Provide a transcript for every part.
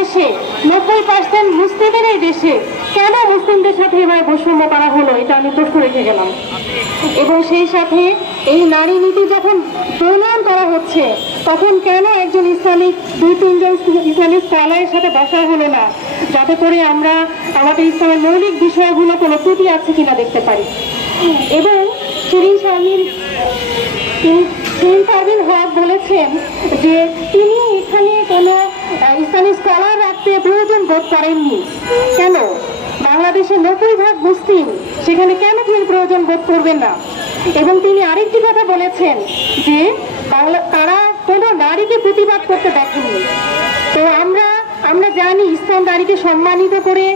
দেশে 90% মুসলিমের এই দেশে কেন মুসলিমদের সাথে এভাবে বৈষম্য করা হলো, এটা আমি প্রশ্ন রেখে গেলাম। এবং সেই সাথে এই নারী নীতি যখন প্রণয়ন করা হচ্ছে তখন কেন একজন ইসলামিক 2-3 জন ইসলামিক স্কলারের সাথে বসা হলো না, যাতে করে আমরা আমাদের ইসলামের মৌলিক বিষয়গুলো কোনো ত্রুটি আছে কিনা দেখতে পারি। এবং শিরিন শারমিন হক বলেছেন যে তিনি এখানে কোনো ইসলামিক স্কলার রাখতে প্রয়োজন বোধ করেননি। কেন? বাংলাদেশে 90% মুসলিম, সেখানে কেন তিনি প্রয়োজন বোধ করবেন না? এবং তিনি আরেকটি কথা বলেছেন যে তারা কোনো নারীকে প্রতিবাদ করতে দেখেননি। তো আমরা জানি ইসলাম নারীকে সম্মানিত করে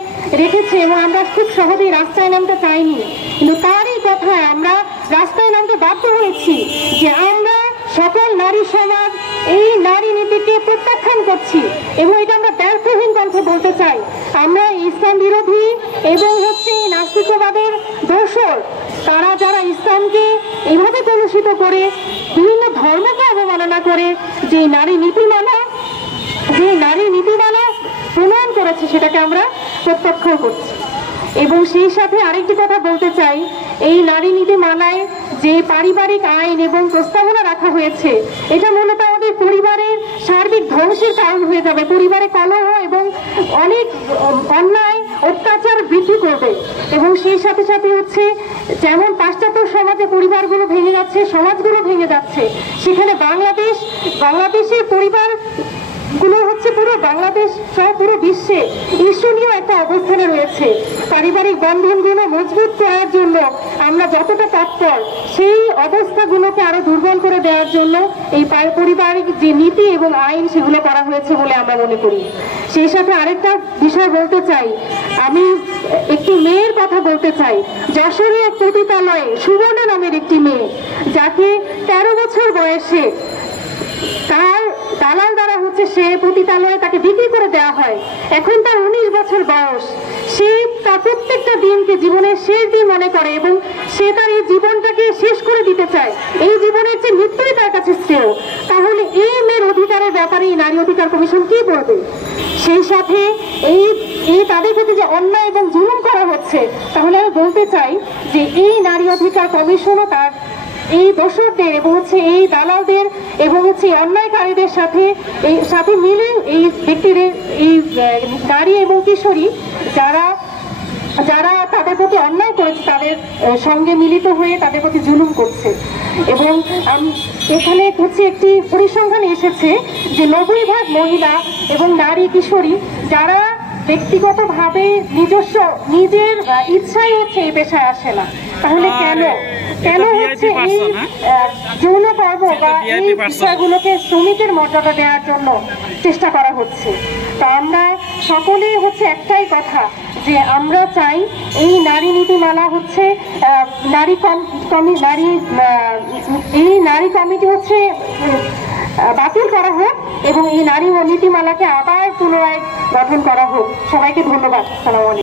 রেখেছে এবং আমরা খুব সহজেই রাস্তায় নামতে চাইনি, কিন্তু তারই কথায় আমরা রাস্তায় নামতে বাধ্য হয়েছি যে আমরা সকল নারী সমাজ এই নারী নীতিকে প্রত্যাখ্যান করছি। এবং এটা আমরা ব্যর্থহীন কণ্ঠে বলতে চাই, আমরা ইসলাম বিরোধী এবং এই নাস্তিকবাদের দোসর তারা যারা ইসলামকে এভাবে কলুষিত করে বিভিন্ন ধর্মকে অবমাননা করে যে নারী নীতিমালা প্রণয়ন করেছে সেটাকে আমরা প্রত্যাখ্যান করছি। এবং সেই সাথে আরেকটি কথা বলতে চাই, এই নারী নীতিমালায় যে পারিবারিক আইন এবং প্রস্তাবনা রাখা হয়েছে এটা মূলত আমাদের পরিবারের সার্বিক ধ্বংসের কারণ হয়ে যাবে, পরিবারে কলহ এবং অনেক অন্যায় অত্যাচার বৃদ্ধি করবে। এবং সেই সাথে সাথে যেমন পাশ্চাত্য সমাজে পরিবারগুলো ভেঙে যাচ্ছে, সমাজগুলো ভেঙে যাচ্ছে, সেখানে বাংলাদেশের পরিবার গুলো পুরো বাংলাদেশ সহ পুরো বিশ্বে ঈর্ষণীয় একটা অবস্থানে রয়েছে। পারিবারিক বন্ধনগুলো মজবুত করার জন্য আমরা যতটা তৎপর, সেই অবস্থাগুলোকে আরো দুর্বল করে দেওয়ার জন্য এই পারিবারিক যে নীতি এবং আইন সেগুলো করা হয়েছে বলে আমরা মনে করি। সেই সাথে আরেকটা বিষয় বলতে চাই, আমি একটি মেয়ের কথা বলতে চাই। যশোরে এক পতিতালয়ে সুবর্ণা নামের একটি মেয়ে, যাকে 13 বছর বয়সে তার দালাল দ্বারা সে পতিতালয়ে তাকে বিক্রি করে দেওয়া হয়। এখন তার 19 বছর বয়স। সে তার প্রত্যেকটা দিনকে জীবনের শেষ দিন মনে করে এবং সে তার এই জীবনটাকে শেষ করে দিতে চায়। এই জীবনের যে মৃত্যুই তার কাছে শ্রেয়। তাহলে এই মেয়ের অধিকারের ব্যাপারে এই নারী অধিকার কমিশন কি বলবে? সেই সাথে এই তাদের প্রতি যে অন্যায় এবং জুলুম করা হচ্ছে, তাহলে আমি বলতে চাই যে এই নারী অধিকার কমিশনও তার এই দোষরদের এবং এই দালালদের এবং অন্যায়কারীদের সাথে মিলে এই ব্যক্তিদের, এই নারী এবং কিশোরী যারা তাদের প্রতি অন্যায় করেছে তাদের সঙ্গে মিলিত হয়ে তাদের প্রতি জুলুম করছে। এবং এখানে একটি পরিসংখ্যান এসেছে যে 90% মহিলা এবং নারী কিশোরী যারা ব্যক্তিগতভাবে নিজের ইচ্ছায় এই পেশায় আসে না। তাহলে কেন এই যৌন কর্ম বা এই বিষয়গুলোকে শ্রমিকের মর্যাদা দেওয়ার জন্য চেষ্টা করা হচ্ছে? তো আমরা সকলে একটাই কথা যে আমরা চাই এই নারী নীতিমালা নারী কমিটি বাতিল করা হোক এবং এই নারী নীতিমালাকে আবার পুনরায় গঠন করা হোক। সবাইকে ধন্যবাদ। আসসালামু আলাইকুম।